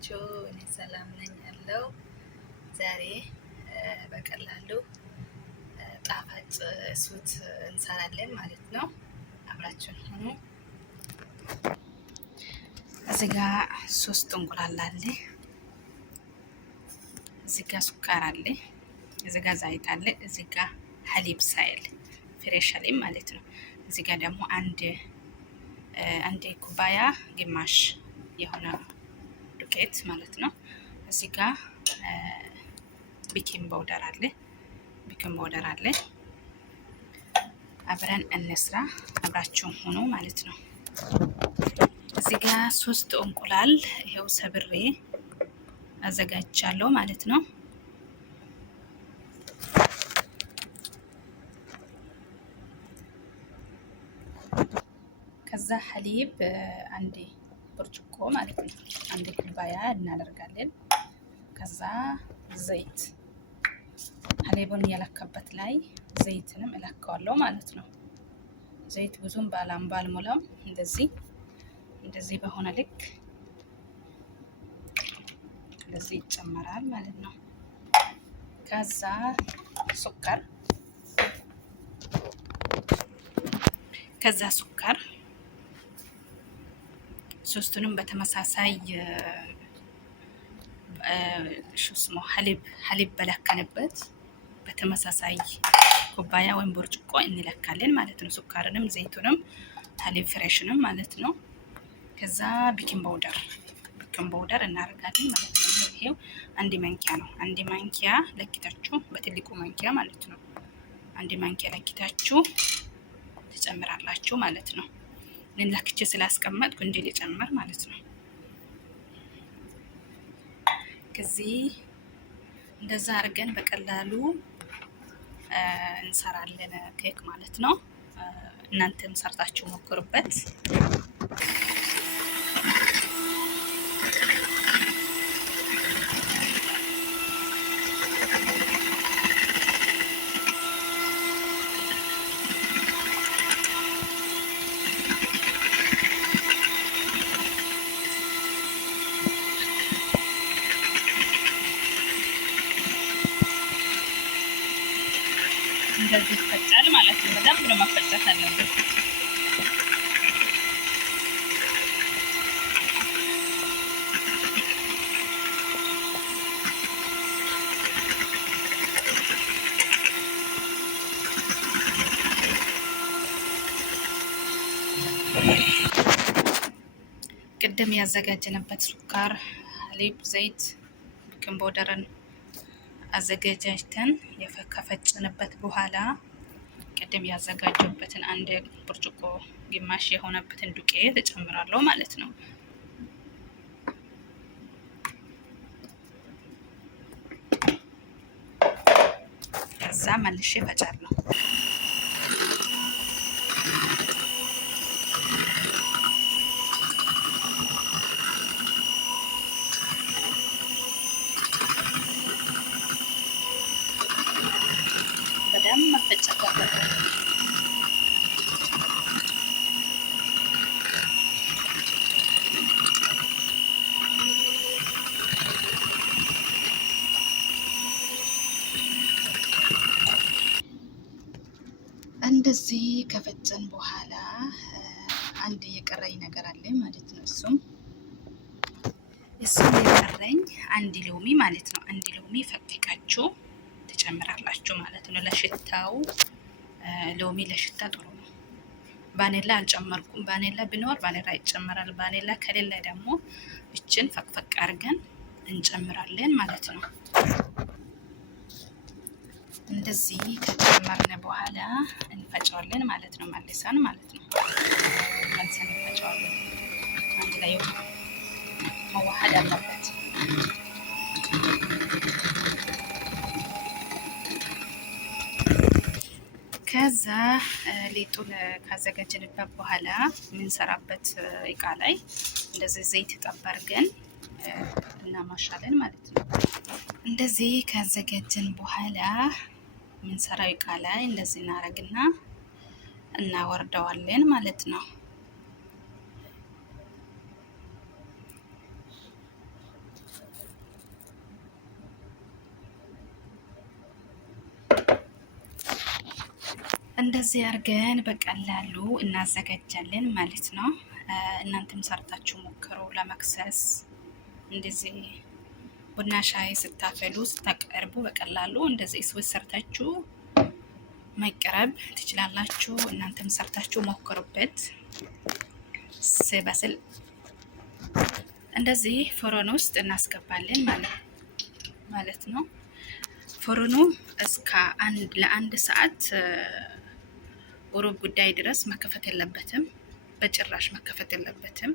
ናችሁ? እኔ ሰላም ነኝ ያለው። ዛሬ በቀላሉ ጣፋጭ ስዊት እንሰራለን ማለት ነው። አብራችሁን ሁኑ። እዚህ ጋ 3 እንቁላል አለ። እዚህ ጋ ሱካር አለ። እዚህ ጋ ዘይት አለ። እዚህ ጋ ሀሊብ ሳይል ፍሬሽ ሀሊብ ማለት ነው። እዚህ ጋ ደግሞ አንድ ኩባያ ግማሽ የሆነ ዱቄት ማለት ነው። እዚህ ጋ ቤኪንግ ፓውደር አለ። አብረን እንስራ፣ አብራችሁን ሆኖ ማለት ነው። እዚህ ጋ 3 እንቁላል ይሄው ሰብሬ አዘጋጅቻለሁ ማለት ነው። ከዛ ሀሊብ አንድ ብርጭቆ ማለት ነው፣ አንድ ኩባያ እናደርጋለን። ከዛ ዘይት ሀሊቡን የለካበት ላይ ዘይትንም እለካዋለሁ ማለት ነው። ዘይት ብዙም ባልሞላም እንደዚህ በሆነ ልክ እንደዚህ ይጨመራል ማለት ነው። ከዛ ሱካር ሶስቱንም በተመሳሳይ ሀሊብ በለከንበት በተመሳሳይ ኩባያ ወይም ብርጭቆ እንለካለን ማለት ነው። ሱካርንም ዘይቱንም ሀሊብ ፍሬሽንም ማለት ነው። ከዛ ቤኪንግ ፓውደር እናደርጋለን ማለት ነው። ይሄው አንድ ማንኪያ ነው። አንድ ማንኪያ ለኪታችሁ በትልቁ ማንኪያ ማለት ነው። አንድ ማንኪያ ለኪታችሁ ትጨምራላችሁ ማለት ነው። እኔ ለክቼ ስላስቀመጥኩ እንዲህ ልጨምር ማለት ነው። ከዚህ እንደዛ አድርገን በቀላሉ እንሰራለን ኬክ ማለት ነው። እናንተም ሰርታችሁ ሞክሩበት። እንደዚህ ይፈጫል ማለት ነው። በደንብ ነው መፈጨት አለበት። ቅድም ያዘጋጀንበት ሱካር፣ ሀሊብ፣ ዘይት፣ ቤኪንግ ፓውደርን አዘጋጃጅተን ከፈጨንበት በኋላ ቅድም ያዘጋጀበትን አንድ ብርጭቆ ግማሽ የሆነበትን ዱቄት እጨምራለሁ ማለት ነው። ከዛ መልሼ ፈጫለሁ። በደንብ መፈጨት አለበት። እንደዚህ ከፈጨን በኋላ አንድ የቀረኝ ነገር አለ ማለት ነው። እሱም የቀረኝ አንድ ሎሚ ማለት ነው። አንድ ሎሚ ፈቅፍቃችሁ ትጨምራላችሁ ማለት ነው። ለሽታው ሎሚ ለሽታ ጥሩ ነው። ቫኒላ አልጨመርኩም። ቫኒላ ቢኖር ቫኒላ ይጨመራል። ቫኒላ ከሌለ ደግሞ እችን ፈቅፈቅ አድርገን እንጨምራለን ማለት ነው። እንደዚህ ከጨመርን በኋላ እንፈጫዋለን ማለት ነው። መልሰን እንፈጫዋለን። አንድ ላይ መዋሃድ አለበት። ከዛ ሊጡን ካዘጋጀንበት በኋላ የምንሰራበት እቃ ላይ እንደዚህ ዘይት ጠብ አድርገን እናማሻለን ማለት ነው። እንደዚህ ካዘጋጀን በኋላ የምንሰራው እቃ ላይ እንደዚህ እናረግና እናወርደዋለን ማለት ነው። እንደዚህ አድርገን በቀላሉ እናዘጋጃለን ማለት ነው። እናንተም ሰርታችሁ ሞክሩ። ለመክሰስ እንደዚህ ቡና ሻይ ስታፈሉ ስታቀርቡ በቀላሉ እንደዚህ ስዊት ሰርታችሁ መቅረብ ትችላላችሁ። እናንተም ሰርታችሁ ሞክሩበት። ሲበስል እንደዚህ ፍሮን ውስጥ እናስገባለን ማለት ነው። ፍሮኑ እስከ ለአንድ ሰዓት ሩብ ጉዳይ ድረስ መከፈት የለበትም። በጭራሽ መከፈት የለበትም።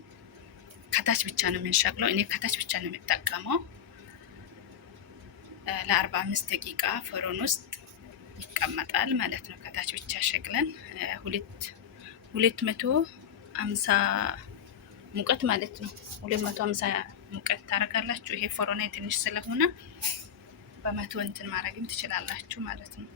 ከታች ብቻ ነው የምንሸቅለው። እኔ ከታች ብቻ ነው የምጠቀመው። ለ45 ደቂቃ ፍሮን ውስጥ ይቀመጣል ማለት ነው። ከታች ብቻ ሸቅለን 250 ሙቀት ማለት ነው። 250 ሙቀት ታደርጋላችሁ። ይሄ ፍሮን ትንሽ ስለሆነ በመቶ እንትን ማድረግም ትችላላችሁ ማለት ነው።